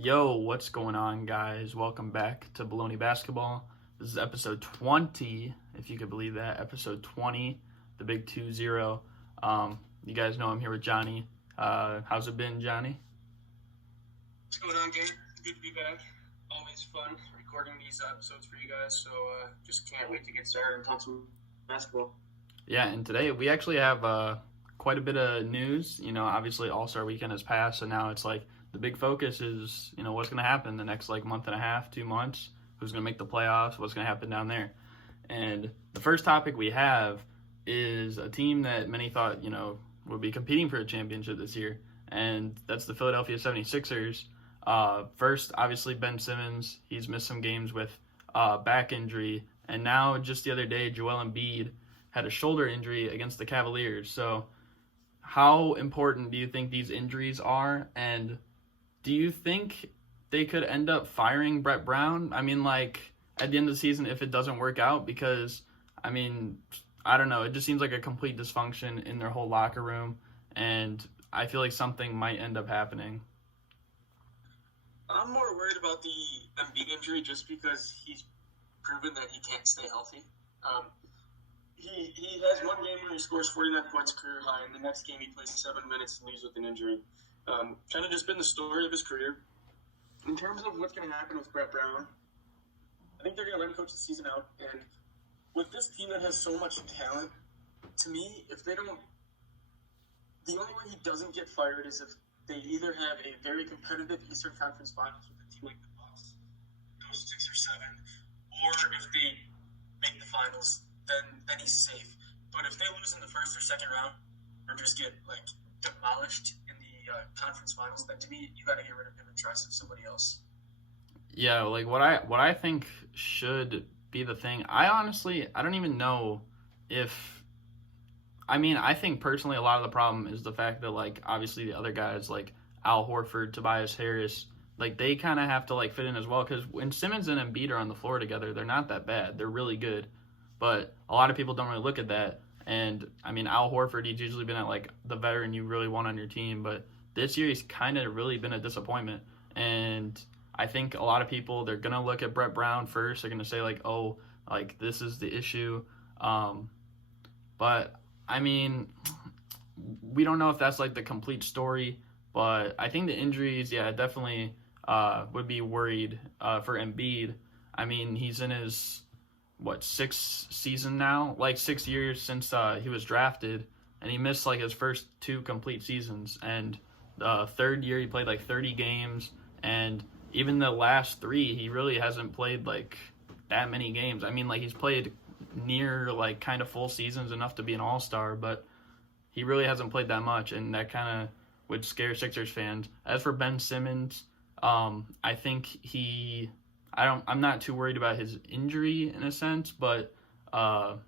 Yo, what's going on, guys? Welcome back to Bullony Basketball. This is episode 20, if you could believe that. Episode 20, the big 2-0. You guys know I'm here with Johnny. How's it been, Johnny? What's going on, gang? Good to be back. Always fun recording these episodes for you guys, so just can't wait to get started and talk some basketball. Yeah, and today we actually have quite a bit of news. You know, obviously All-Star Weekend has passed, so now it's like the big focus is, you know, what's going to happen the next month and a half, 2 months, who's going to make the playoffs, what's going to happen down there. And the first topic we have is a team that many thought, you know, would be competing for a championship this year, and that's the Philadelphia 76ers. First, obviously, Ben Simmons. He's missed some games with back injury, and now just the other day, Joel Embiid had a shoulder injury against the Cavaliers. So how important do you think these injuries are, and do you think they could end up firing Brett Brown? I mean, like, at the end of the season, if it doesn't work out, because, I mean, I don't know. It just seems like a complete dysfunction in their whole locker room, and I feel like something might end up happening. I'm more worried about the Embiid injury just because he's proven that he can't stay healthy. He has one game where he scores 49 points career high, and the next game he plays 7 minutes and leaves with an injury. Kind of just been the story of his career. In terms of what's going to happen with Brett Brown, I think they're going to let him coach the season out. And with this team that has so much talent, to me, if they don't, the only way he doesn't get fired is if they either have a very competitive Eastern Conference Finals with a team like the Bucks, goes 6 or 7, or if they make the finals, then he's safe. But if they lose in the first or second round, or just get demolished in the conference finals, then to me, you got to get rid of him and try somebody else. Yeah, like what I think should be the thing. I don't even know if. I mean, I think personally a lot of the problem is the fact that, obviously the other guys like Al Horford, Tobias Harris, they kind of have to fit in as well, because when Simmons and Embiid are on the floor together, they're not that bad. They're really good. But a lot of people don't really look at that. And, I mean, Al Horford, he's usually been at, the veteran you really want on your team. But this year, he's kind of really been a disappointment. And I think a lot of people, they're going to look at Brett Brown first. They're going to say, this is the issue. But, I mean, we don't know if that's, the complete story. But I think the injuries, yeah, definitely would be worried for Embiid. I mean, he's in his, sixth season now? 6 years since he was drafted. And he missed, his first 2 complete seasons. And the third year, he played, 30 games. And even the last 3, he really hasn't played, that many games. I mean, he's played near, kind of full seasons, enough to be an all-star. But he really hasn't played that much. And that kind of would scare Sixers fans. As for Ben Simmons, I think I'm not too worried about his injury in a sense, but I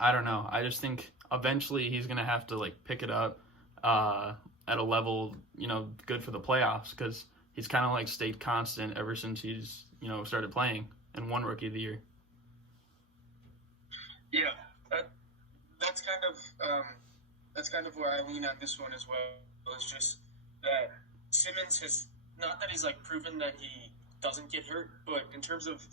don't know. I just think eventually he's going to have to pick it up at a level, good for the playoffs, because he's kind of stayed constant ever since he's, started playing and won Rookie of the Year. Yeah, that's kind of where I lean on this one as well. It's just that Simmons has, not that he's proven that he doesn't get hurt, but in terms of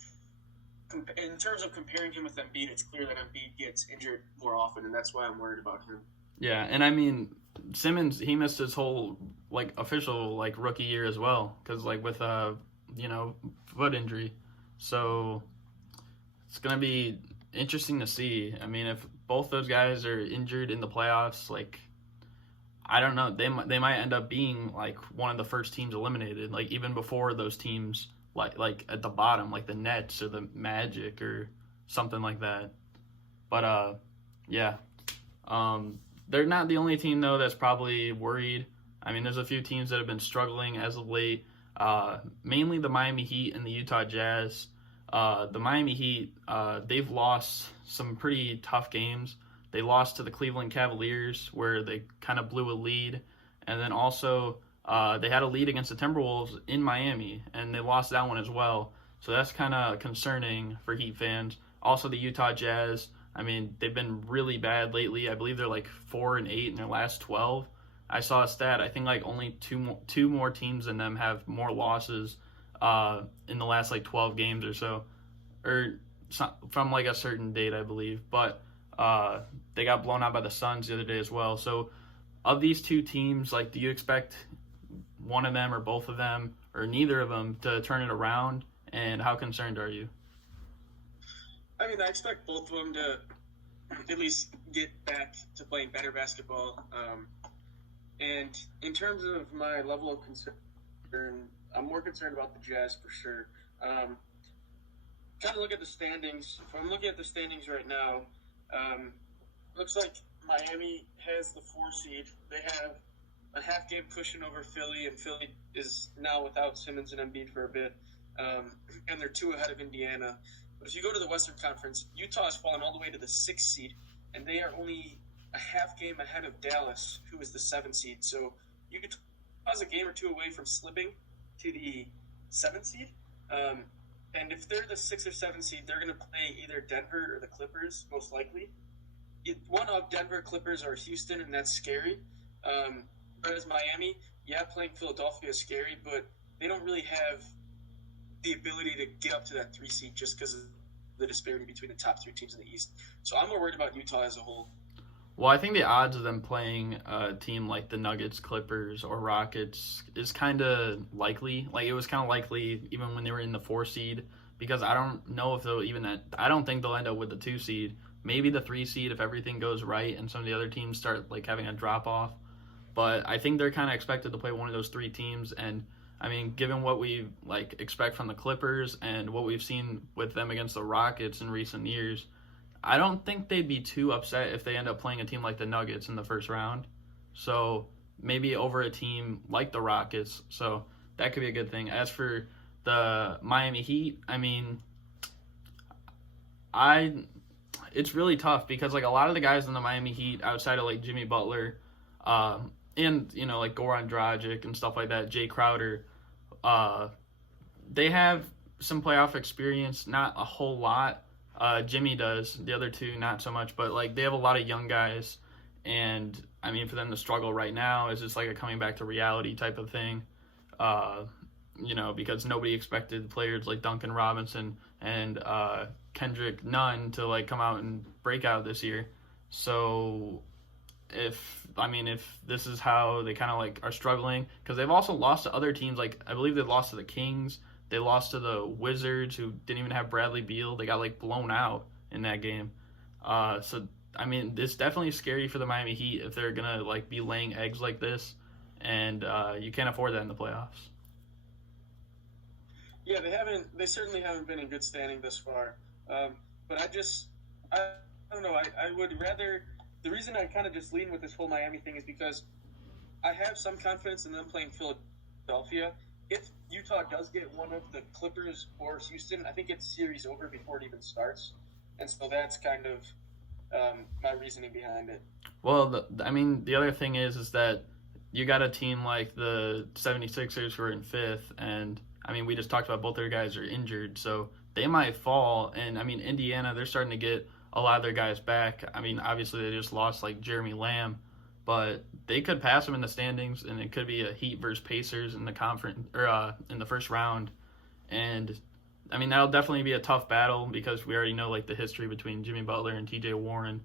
comparing him with Embiid, it's clear that Embiid gets injured more often, and that's why I'm worried about him. Yeah, and I mean, Simmons, he missed his whole official rookie year as well, because with foot injury. So it's gonna be interesting to see. I mean, if both those guys are injured in the playoffs, I don't know, they might end up being one of the first teams eliminated, even before those teams at the bottom, the Nets or the Magic or something like that. But yeah, they're not the only team though that's probably worried. I mean, there's a few teams that have been struggling as of late, mainly the Miami Heat and the Utah Jazz. The Miami Heat, they've lost some pretty tough games. They lost to the Cleveland Cavaliers, where they kind of blew a lead. And then also, they had a lead against the Timberwolves in Miami, and they lost that one as well. So that's kind of concerning for Heat fans. Also, the Utah Jazz, I mean, they've been really bad lately. I believe they're 4-8 in their last 12. I saw a stat. I think like only two more teams than them have more losses in the last like 12 games or so, or from like a certain date, I believe. But they got blown out by the Suns the other day as well. So of these two teams, like, do you expect one of them or both of them or neither of them to turn it around? And how concerned are you? I mean, I expect both of them to at least get back to playing better basketball. And in terms of my level of concern, I'm more concerned about the Jazz for sure. Kind of look at the standings. If I'm looking at the standings right now, looks like Miami has the 4 seed. They have a half-game cushion over Philly, and Philly is now without Simmons and Embiid for a bit. And they're 2 ahead of Indiana. But if you go to the Western Conference, Utah has fallen all the way to the 6th seed, and they are only a half game ahead of Dallas, who is the 7th seed. So Utah's a game or 2 away from slipping to the 7th seed. And if they're the 6th or 7th seed, they're going to play either Denver or the Clippers, most likely. One of Denver, Clippers, or Houston, and that's scary. Whereas Miami, playing Philadelphia is scary, but they don't really have the ability to get up to that 3 seed just because of the disparity between the top 3 teams in the East. So I'm more worried about Utah as a whole. Well, I think the odds of them playing a team like the Nuggets, Clippers, or Rockets is kind of likely. Like, it was kind of likely even when they were in the 4 seed, because I don't know if they'll I don't think they'll end up with the 2 seed. Maybe the 3 seed if everything goes right and some of the other teams start like having a drop off. But I think they're kind of expected to play one of those 3 teams. And I mean, given what we like expect from the Clippers and what we've seen with them against the Rockets in recent years, I don't think they'd be too upset if they end up playing a team like the Nuggets in the first round. So maybe over a team like the Rockets. So that could be a good thing. As for the Miami Heat, I mean, it's really tough because like a lot of the guys in the Miami Heat outside of like Jimmy Butler, and you know like Goran Dragic and stuff like that, Jay Crowder, they have some playoff experience, not a whole lot. Jimmy does, the other 2 not so much, but like they have a lot of young guys, and I mean for them to struggle right now is just like a coming back to reality type of thing. You know, because nobody expected players like Duncan Robinson and Kendrick Nunn to like come out and break out this year. So if this is how they kind of like are struggling, because they've also lost to other teams, like I believe they lost to the Kings, they lost to the Wizards, who didn't even have Bradley Beal. They got like blown out in that game. So I mean, it's definitely scary for the Miami Heat if they're gonna like be laying eggs like this, and you can't afford that in the playoffs. Yeah, they certainly haven't been in good standing thus far. But I don't know. I would rather. The reason I kind of just lean with this whole Miami thing is because I have some confidence in them playing Philadelphia. If Utah does get one of the Clippers or Houston, I think it's series over before it even starts. And so that's kind of my reasoning behind it. Well, the other thing is that you got a team like the 76ers who are in 5th, and I mean, we just talked about both their guys are injured, so they might fall. And I mean, Indiana, they're starting to get a lot of their guys back. I mean, obviously they just lost like Jeremy Lamb, but they could pass them in the standings, and it could be a Heat versus Pacers in the conference or in the first round. And I mean, that'll definitely be a tough battle because we already know like the history between Jimmy Butler and TJ Warren.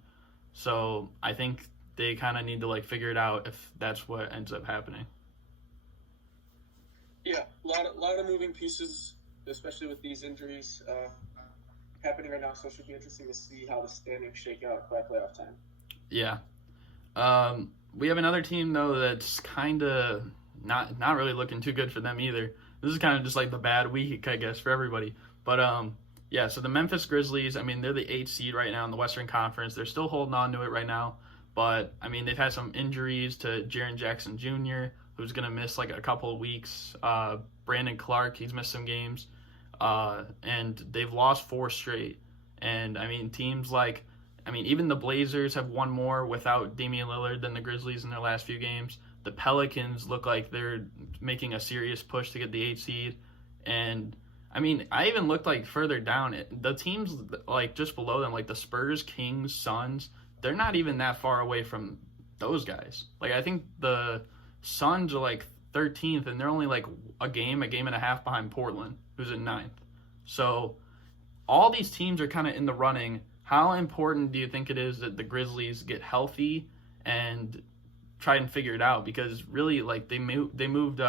So I think they kind of need to like figure it out if that's what ends up happening. Yeah, a lot of moving pieces, especially with these injuries happening right now. So it should be interesting to see how the standings shake out by playoff time. Yeah. We have another team though that's kind of not really looking too good for them either. This is kind of just like the bad week, I guess, for everybody. But yeah. So the Memphis Grizzlies, I mean, they're the 8th seed right now in the Western Conference. They're still holding on to it right now, but I mean, they've had some injuries to Jaren Jackson Jr., who's gonna miss like a couple of weeks. Brandon Clark, he's missed some games. And they've lost 4 straight. And I mean, teams like, even the Blazers have won more without Damian Lillard than the Grizzlies in their last few games. The Pelicans look like they're making a serious push to get the 8th seed. And I mean, I even looked like further down, the teams like just below them, like the Spurs, Kings, Suns, they're not even that far away from those guys. Like, I think the Suns are like 13th, and they're only like a game and a half behind Portland, who's in 9th. So all these teams are kind of in the running. How important do you think it is that the Grizzlies get healthy and try and figure it out? Because really, like, they moved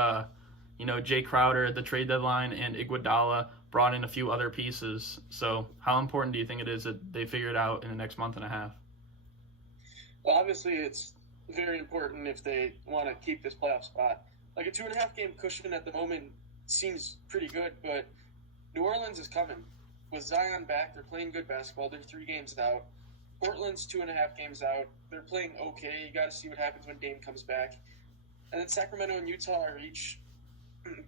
Jay Crowder at the trade deadline, and Iguodala brought in a few other pieces. So how important do you think it is that they figure it out in the next month and a half? Well, obviously, it's very important if they want to keep this playoff spot. Like, a 2.5 game cushion at the moment seems pretty good, but New Orleans is coming. With Zion back, they're playing good basketball. They're 3 games out. Portland's 2.5 games out. They're playing okay. You got to see what happens when Dame comes back. And then Sacramento and Utah are each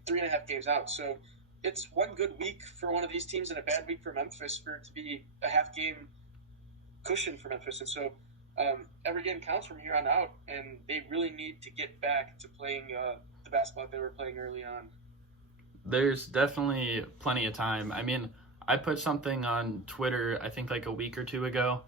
3.5 games out. So it's one good week for one of these teams and a bad week for Memphis for it to be a half-game cushion for Memphis. And so every game counts from here on out, and they really need to get back to playing the basketball they were playing early on. There's definitely plenty of time. I mean, I put something on Twitter, I think like a week or two ago,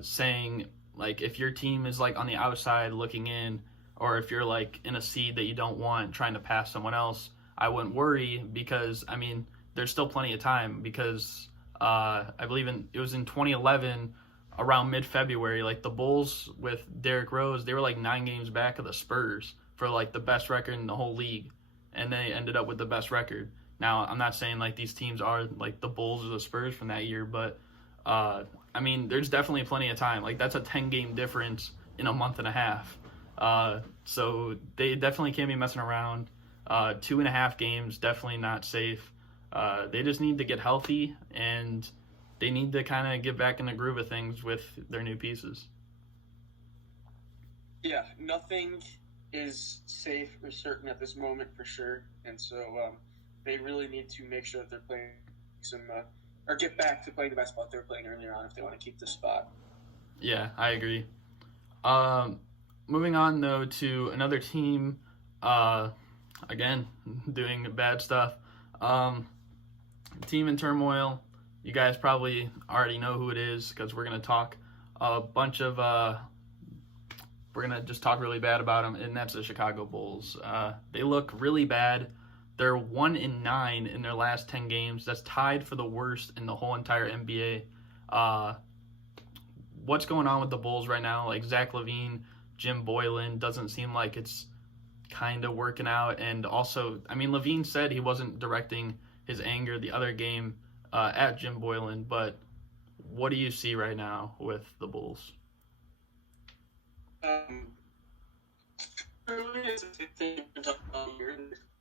saying, like, if your team is like on the outside looking in, or if you're like in a seed that you don't want trying to pass someone else, I wouldn't worry, because, I mean, there's still plenty of time, because I believe it was in 2011, around mid-February, like, the Bulls with Derrick Rose, they were like 9 games back of the Spurs for like the best record in the whole league, and they ended up with the best record. Now, I'm not saying like these teams are like the Bulls or the Spurs from that year, but I mean, there's definitely plenty of time. Like, that's a 10-game difference in a month and a half. So they definitely can't be messing around. 2.5 games, definitely not safe. They just need to get healthy, and they need to kind of get back in the groove of things with their new pieces. Yeah, nothing is safe or certain at this moment for sure, and so they really need to make sure that they're playing or get back to playing the basketball they were playing earlier on if they want to keep this spot. Yeah, I agree. Moving on, though, to another team, again, doing bad stuff. Team in turmoil. You guys probably already know who it is, because we're going to talk we're going to just talk really bad about them, and that's the Chicago Bulls. They look really bad. They're 1-9 in their last 10 games. That's tied for the worst in the whole entire NBA. What's going on with the Bulls right now? Like, Zach LaVine, Jim Boylen, doesn't seem like it's kind of working out. And also, I mean, LaVine said he wasn't directing his anger the other game at Jim Boylen, but what do you see right now with the Bulls? Really, it's a big thing we've been talking about here.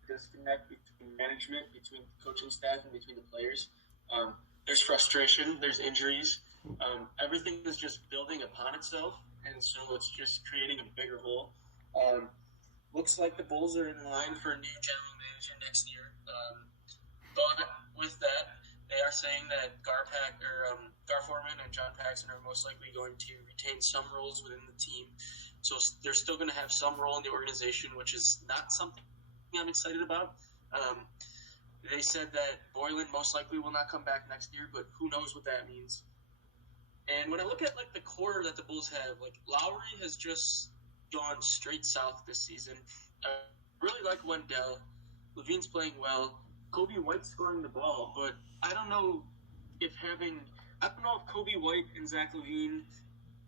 Disconnect between management, between the coaching staff, and between the players. There's frustration, there's injuries. Everything is just building upon itself, and so it's just creating a bigger hole. Looks like the Bulls are in line for a new general manager next year. But with that, they are saying that Gar Forman and John Paxson are most likely going to retain some roles within the team. So they're still going to have some role in the organization, which is not something I'm excited about. They said that Boylen most likely will not come back next year, but who knows what that means. And when I look at like the core that the Bulls have, like, Lowry has just gone straight south this season. I really like Wendell. LaVine's playing well. Kobe White's scoring the ball, but I don't know if Kobe White and Zach LaVine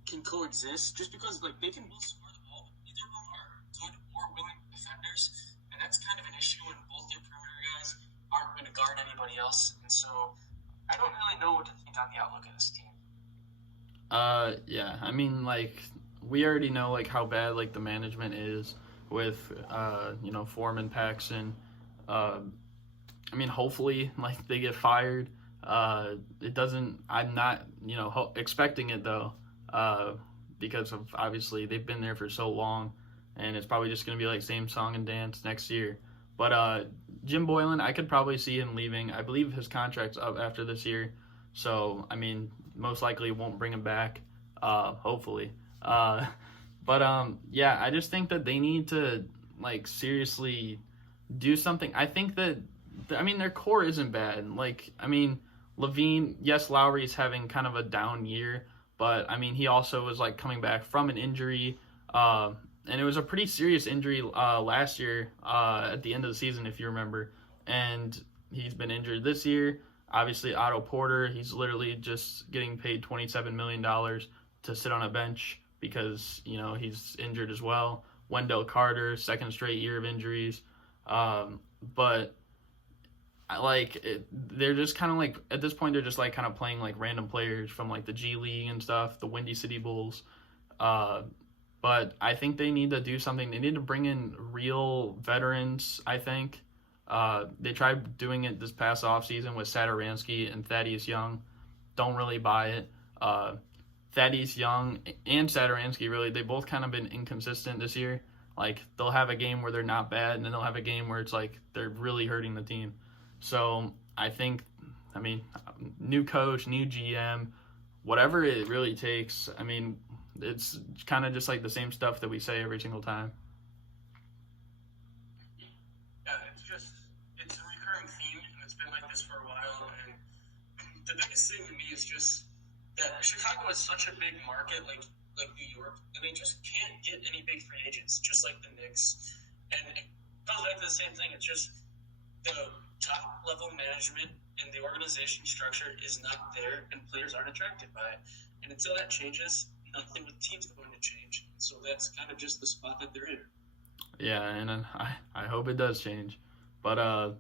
can coexist, just because like they can both score the ball, but neither of them are good or willing defenders, and that's kind of an issue when both their perimeter guys aren't going to guard anybody else. And so I don't really know what to think on the outlook of this team. Yeah, I mean, like, we already know like how bad like the management is with Foreman, Paxson. I mean, hopefully, like, they get fired. It doesn't. I'm not, expecting it though, because of obviously they've been there for so long, and it's probably just gonna be like same song and dance next year. But Jim Boylen, I could probably see him leaving. I believe his contract's up after this year, so I mean, most likely won't bring him back. Hopefully. Yeah, I just think that they need to like seriously do something. I think that. I mean, their core isn't bad. Like, I mean, LaVine, yes, Lowry's having kind of a down year, but I mean, he also was like coming back from an injury. And it was a pretty serious injury last year at the end of the season, if you remember. And he's been injured this year. Obviously, Otto Porter, he's literally just getting paid $27 million to sit on a bench because, he's injured as well. Wendell Carter, second straight year of injuries. But they're just kind of like, at this point, they're just like kind of playing like random players from like the G League and stuff, the Windy City Bulls. But I think they need to do something. They need to bring in real veterans, I think. They tried doing it this past offseason with Satoransky and Thaddeus Young. Don't really buy it. Thaddeus Young and Satoransky, really, they both kind of been inconsistent this year. Like, they'll have a game where they're not bad, and then they'll have a game where it's like they're really hurting the team. So I think, new coach, new GM, whatever it really takes, it's kind of just like the same stuff that we say every single time. Yeah, it's a recurring theme, and it's been like this for a while. And the biggest thing to me is just that Chicago is such a big market, like New York, and they just can't get any big free agents, just like the Knicks. And it comes back to the same thing. It's just the top level management and the organization structure is not there, and players aren't attracted by it. And until that changes, nothing with the team's going to change. So that's kind of just the spot that they're in. Yeah, and I hope it does change. But,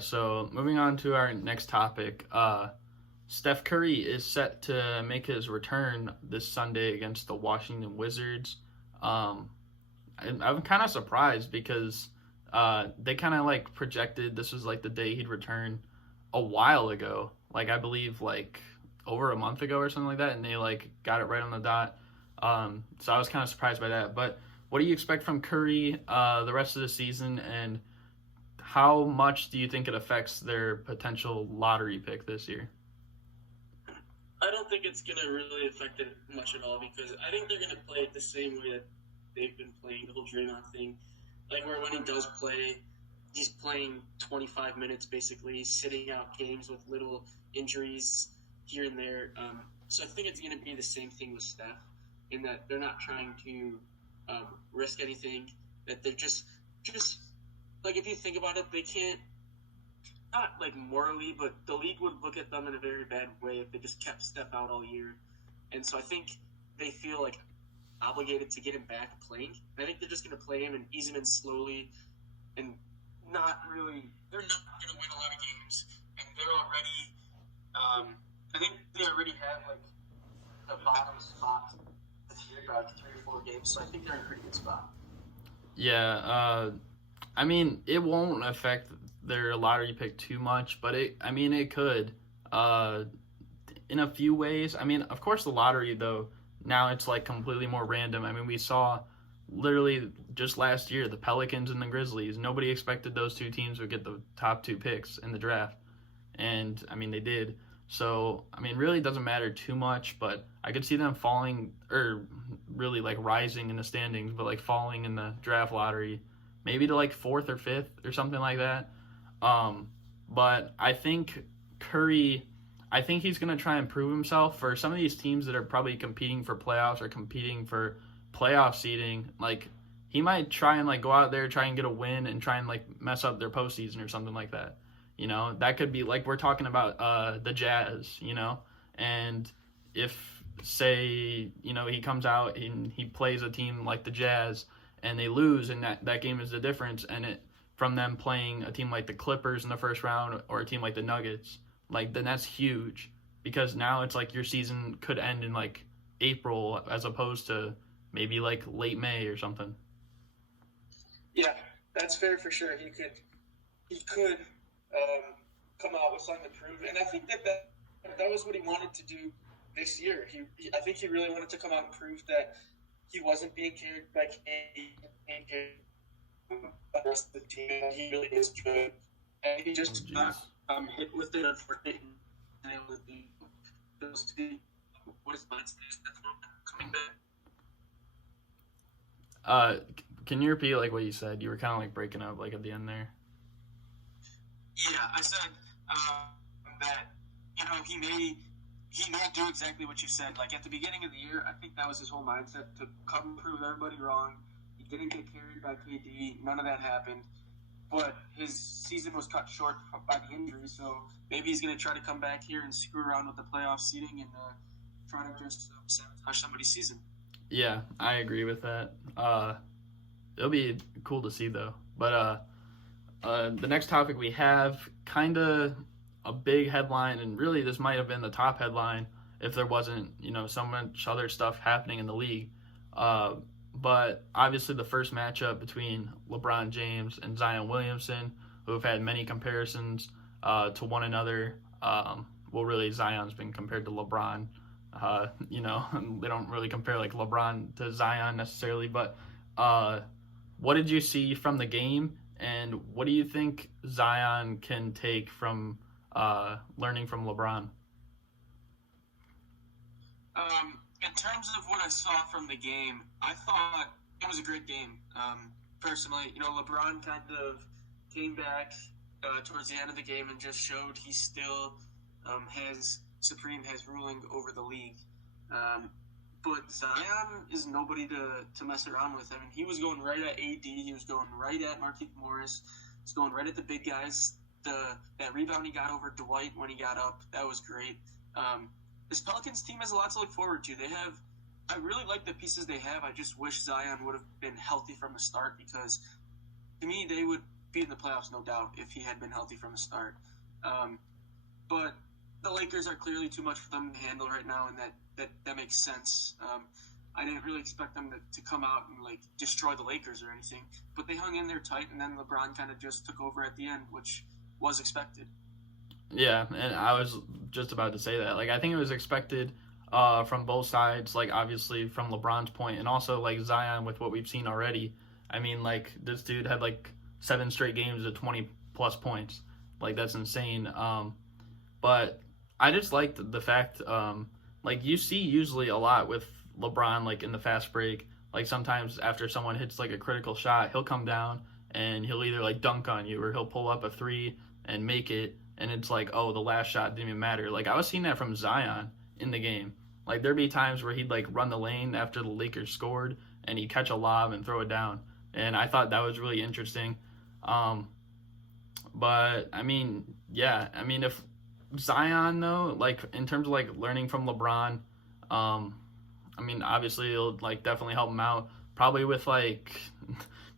so moving on to our next topic. Steph Curry is set to make his return this Sunday against the Washington Wizards. I'm kind of surprised because they kind of like projected this was like the day he'd return a while ago. Like, I believe like over a month ago or something like that, and they like got it right on the dot. So I was kind of surprised by that. But what do you expect from Curry the rest of the season, and how much do you think it affects their potential lottery pick this year? I don't think it's going to really affect it much at all, because I think they're going to play it the same way that they've been playing the whole Draymond thing. Like, where when he does play, he's playing 25 minutes basically, sitting out games with little injuries here and there. So I think it's going to be the same thing with Steph, in that they're not trying to risk anything, that they're just like, if you think about it, they can't, not like morally, but the league would look at them in a very bad way if they just kept Steph out all year. And so I think they feel like obligated to get him back playing. And I think they're just going to play him and ease him in slowly, and they're not going to win a lot of games. And they're already, I think they already have like the bottom spot this year, about 3 or 4 games. So I think they're in a pretty good spot. Yeah, it won't affect their lottery pick too much, but it could in a few ways. Of course, the lottery, though, now it's like completely more random. We saw literally just last year the Pelicans and the Grizzlies. Nobody expected those two teams would get the top 2 picks in the draft, and they did. So really it doesn't matter too much, but I could see them falling, or really like rising in the standings, but like falling in the draft lottery, maybe to like 4th or 5th or something like that. But I think Curry, he's going to try and prove himself for some of these teams that are probably competing for playoffs or competing for playoff seeding. Like, he might try and like go out there, try and get a win, and try and like mess up their postseason or something like that. That could be like, we're talking about the Jazz, and if, say, he comes out and he plays a team like the Jazz and they lose, and that game is the difference, and it from them playing a team like the Clippers in the first round or a team like the Nuggets, like, then that's huge, because now it's like your season could end in like April as opposed to maybe like late May or something. Yeah, that's fair for sure. He could come out with something to prove, and I think that was what he wanted to do this year. I think he really wanted to come out and prove that he wasn't being carried by the rest of the team. He really is good, and he just got hit with it, unfortunately. What is my status? That's coming back. Can you repeat like what you said? You were kind of like breaking up like at the end there. Yeah, I said that he may he won't do exactly what you said. Like, at the beginning of the year, I think that was his whole mindset, to come prove everybody wrong. He didn't get carried by KD. None of that happened. But his season was cut short by the injury, so maybe he's going to try to come back here and screw around with the playoff seeding and try to just sabotage somebody's season. Yeah, I agree with that. It'll be cool to see, though. But the next topic we have, kind of a big headline, and really this might have been the top headline if there wasn't, so much other stuff happening in the league. But obviously the first matchup between LeBron James and Zion Williamson, who have had many comparisons to one another. Well, really, Zion's been compared to LeBron. They don't really compare like LeBron to Zion necessarily. But what did you see from the game, and what do you think Zion can take from learning from LeBron? In terms of what I saw from the game, I thought it was a great game. Personally, LeBron kind of came back towards the end of the game and just showed he still has ruling over the league. But Zion is nobody to mess around with. I mean, he was going right at AD. He was going right at Markieff Morris. He was going right at the big guys. That rebound he got over Dwight when he got up, that was great. This Pelicans team has a lot to look forward to. I really like the pieces they have. I just wish Zion would have been healthy from the start, because to me they would be in the playoffs, no doubt, if he had been healthy from the start. But the Lakers are clearly too much for them to handle right now, and that makes sense. I didn't really expect them to come out and like destroy the Lakers or anything, but they hung in there tight, and then LeBron kind of just took over at the end, which was expected. Yeah, and I was just about to say that. Like, I think it was expected from both sides, like, obviously from LeBron's point, and also, like, Zion with what we've seen already. I mean, like, this dude had, like, 7 straight games of 20-plus points. Like, that's insane. But I just liked the fact, like, you see usually a lot with LeBron, like, in the fast break. Like, sometimes after someone hits, like, a critical shot, he'll come down and he'll either, like, dunk on you or he'll pull up a 3 and make it. And it's like, oh, the last shot didn't even matter. Like, I was seeing that from Zion in the game. Like, there'd be times where he'd, like, run the lane after the Lakers scored, and he'd catch a lob and throw it down. And I thought that was really interesting. But, I mean, yeah. I mean, if Zion, though, like, in terms of, like, learning from LeBron, I mean, obviously it'll, like, definitely help him out. Probably with, like,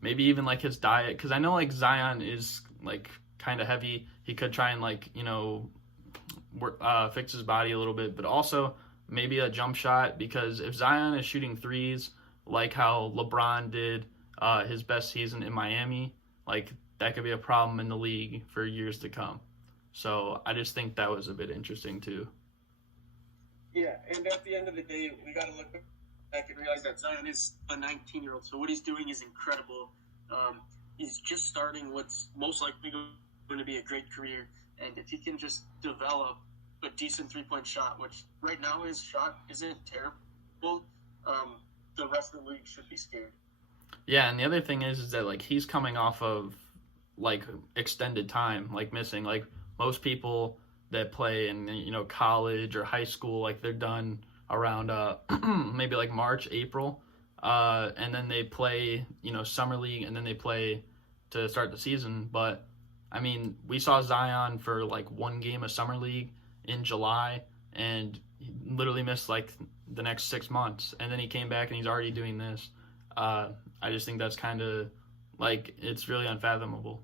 maybe even, like, his diet. Because I know, like, Zion is, like, kind of heavy. He could try and, like, fix his body a little bit, but also maybe a jump shot, because if Zion is shooting threes like how LeBron did his best season in Miami, like, that could be a problem in the league for years to come. So I just think that was a bit interesting too. Yeah, and at the end of the day, we got to look back and realize that Zion is a 19-year-old, so what he's doing is incredible. He's just starting what's most likely going to be a great career, and if he can just develop a decent three-point shot, which right now his shot isn't terrible, the rest of the league should be scared. Yeah, and the other thing is that, like, he's coming off of, like, extended time, like, missing. Like, most people that play in, college or high school, like, they're done around maybe, like, March, April, and then they play, summer league, and then they play to start the season. But I mean, we saw Zion for, like, 1 game of summer league in July, and he literally missed, like, the next 6 months. And then he came back, and he's already doing this. I just think that's kind of, like, it's really unfathomable.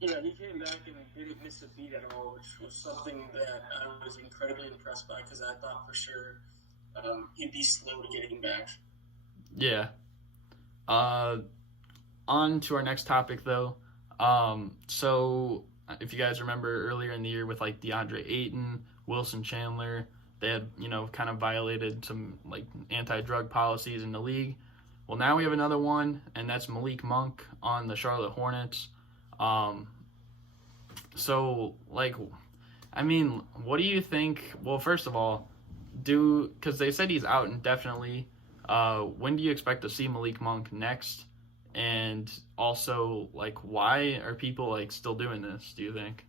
Yeah, he came back and didn't miss a beat at all, which was something that I was incredibly impressed by, because I thought for sure he'd be slow to getting back. Yeah. On to our next topic, though. So if you guys remember earlier in the year with, like, DeAndre Ayton, Wilson Chandler, they had, kind of violated some, like, anti-drug policies in the league. Well, now we have another one, and that's Malik Monk on the Charlotte Hornets. So, like, I mean, what do you think? Well, first of all, because they said he's out indefinitely, when do you expect to see Malik Monk next? And also, like, why are people, like, still doing this, do you think?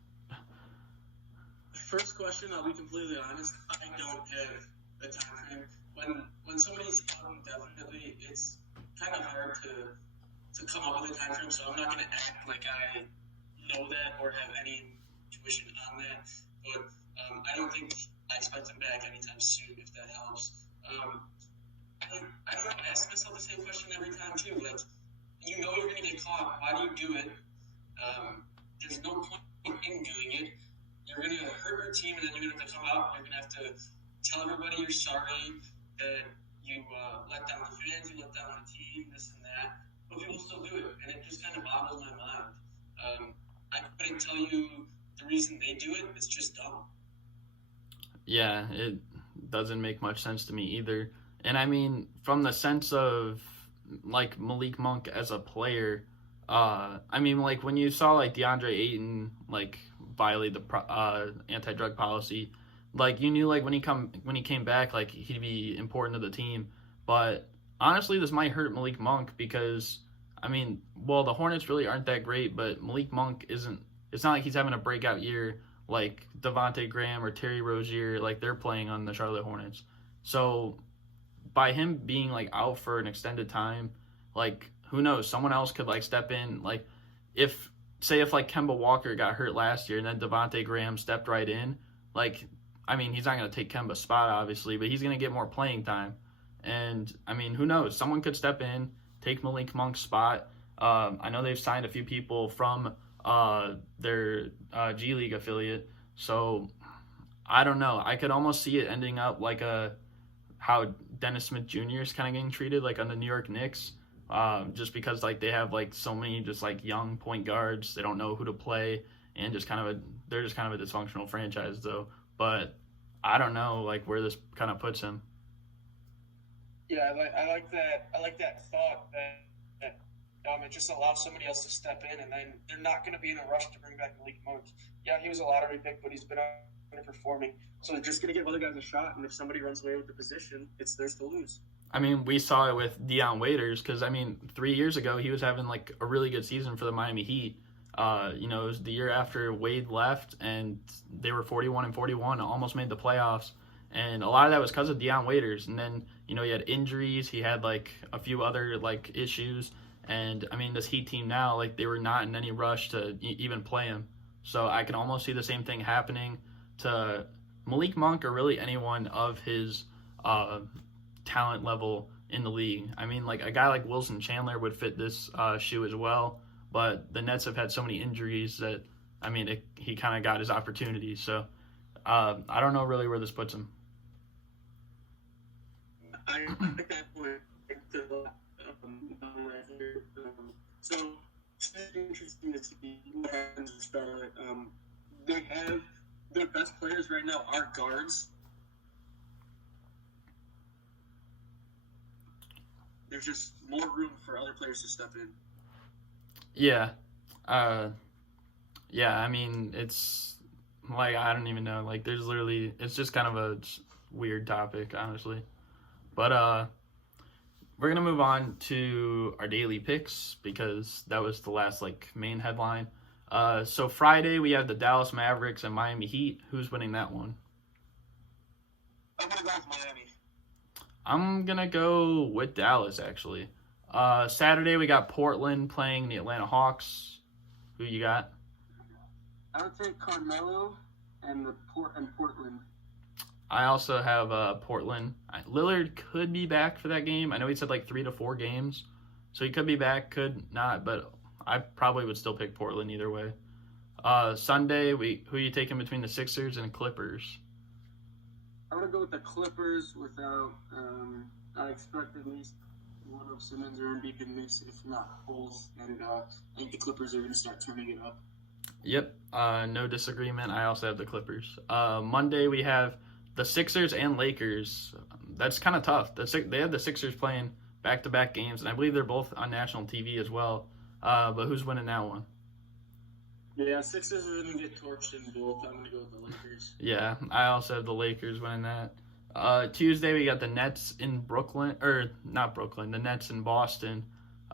First question, I'll be completely honest. I don't have a time frame. When somebody's young, definitely, it's kind of hard to come up with a time frame. So I'm not going to act like I know that or have any intuition on that. But I don't think I expect him back anytime soon, if that helps. I don't know. I ask myself the same question every time too. Like, you know you're going to get caught. Why do you do it? There's no point in doing it. You're going to hurt your team, and then you're going to have to come out. You're going to have to tell everybody you're sorry that you let down the fans, you let down the team, this and that. But people still do it, and it just kind of boggles my mind. I couldn't tell you the reason they do it. It's just dumb. Yeah, it doesn't make much sense to me either. And I mean, from the sense of like Malik Monk as a player, I mean, like when you saw like DeAndre Ayton like violate the anti-drug policy, like you knew like when he came back, like he'd be important to the team. But honestly, this might hurt Malik Monk because I mean, well, the Hornets really aren't that great, but Malik Monk isn't. It's not like he's having a breakout year like Devontae Graham or Terry Rozier, like they're playing on the Charlotte Hornets. So by him being like out for an extended time, like who knows, someone else could like step in. Like if like Kemba Walker got hurt last year and then Devontae Graham stepped right in, like I mean he's not going to take Kemba's spot obviously, but he's going to get more playing time. And I mean who knows, someone could step in, take Malik Monk's spot. I know they've signed a few people from their G League affiliate, so I don't know. I could almost see it ending up like how Dennis Smith Jr. is kind of getting treated like on the New York Knicks, just because like they have like so many just like young point guards, they don't know who to play, and they're just kind of a dysfunctional franchise though. But I don't know like where this kind of puts him. Yeah, I like that thought that it just allows somebody else to step in, and then they're not going to be in a rush to bring back Malik Monk. Yeah, he was a lottery pick, but he's been underperforming. So they're just going to give other guys a shot, and if somebody runs away with the position, it's theirs to lose. I mean, we saw it with Dion Waiters because, I mean, 3 years ago, he was having like a really good season for the Miami Heat. It was the year after Wade left, and they were 41-41, almost made the playoffs. And a lot of that was because of Dion Waiters. And then, he had injuries. He had like a few other like issues. And I mean, this Heat team now, like they were not in any rush to even play him. So I can almost see the same thing happening to Malik Monk or really anyone of his talent level in the league. I mean, like a guy like Wilson Chandler would fit this shoe as well. But the Nets have had so many injuries that, I mean, he kind of got his opportunity. So I don't know really where this puts him. I like that point. So it's interesting to see what happens with Charlotte. They have their best players right now are guards. There's just more room for other players to step in. Yeah. I mean, it's like, I don't even know. Like, there's literally, it's just kind of a weird topic, honestly. But we're going to move on to our daily picks because that was the last, like, main headline. So Friday, we have the Dallas Mavericks and Miami Heat. Who's winning that one? I'm going to go with Miami. I'm going to go with Dallas, actually. Saturday, we got Portland playing the Atlanta Hawks. Who you got? I would take Carmelo and Portland. I also have Portland. Lillard could be back for that game. I know he said like 3 to 4 games. So he could be back, could not, but I probably would still pick Portland either way. Sunday, who are you taking between the Sixers and Clippers? I'm going to go with the Clippers without, I expect at least one of Simmons or Embiid to miss, if not both. And I think the Clippers are going to start turning it up. Yep, no disagreement. I also have the Clippers. Monday, we have the Sixers and Lakers. That's kind of tough. They have the Sixers playing back-to-back games, and I believe they're both on national TV as well. But who's winning that one? Yeah, Sixers are going to get torched in both. I'm going to go with the Lakers. Yeah, I also have the Lakers winning that. Tuesday, we got the Nets in Brooklyn. Or, not Brooklyn, the Nets in Boston.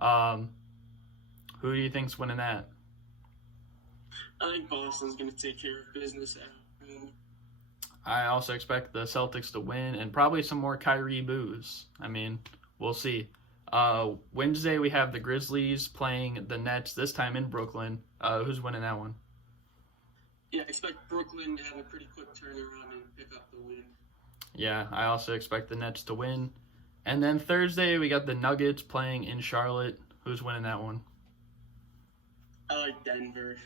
Who do you think's winning that? I think Boston's going to take care of business at I also expect the Celtics to win and probably some more Kyrie boos. I mean, we'll see. Wednesday we have the Grizzlies playing the Nets, this time in Brooklyn. Who's winning that one? Yeah, I expect Brooklyn to have a pretty quick turnaround and pick up the win. Yeah, I also expect the Nets to win. And then Thursday we got the Nuggets playing in Charlotte. Who's winning that one? I like Denver.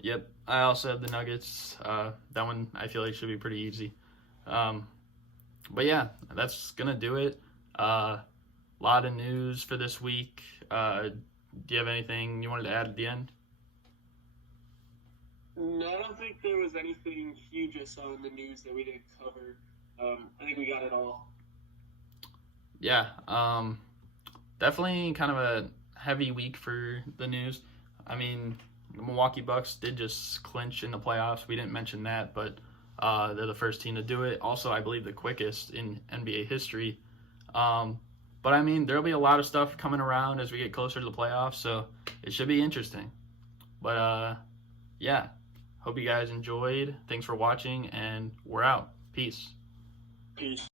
Yep, I also have the Nuggets. That one I feel like should be pretty easy. But yeah, that's gonna do it. Lot of news for this week. Do you have anything you wanted to add at the end? No, I don't think there was anything huge I saw in the news that we didn't cover. I think we got it all. Yeah, definitely kind of a heavy week for the news. I mean, the Milwaukee Bucks did just clinch in the playoffs. We didn't mention that, but they're the first team to do it. Also, I believe the quickest in NBA history. But I mean, there'll be a lot of stuff coming around as we get closer to the playoffs, so it should be interesting. But yeah, hope you guys enjoyed. Thanks for watching, and we're out. Peace. Peace.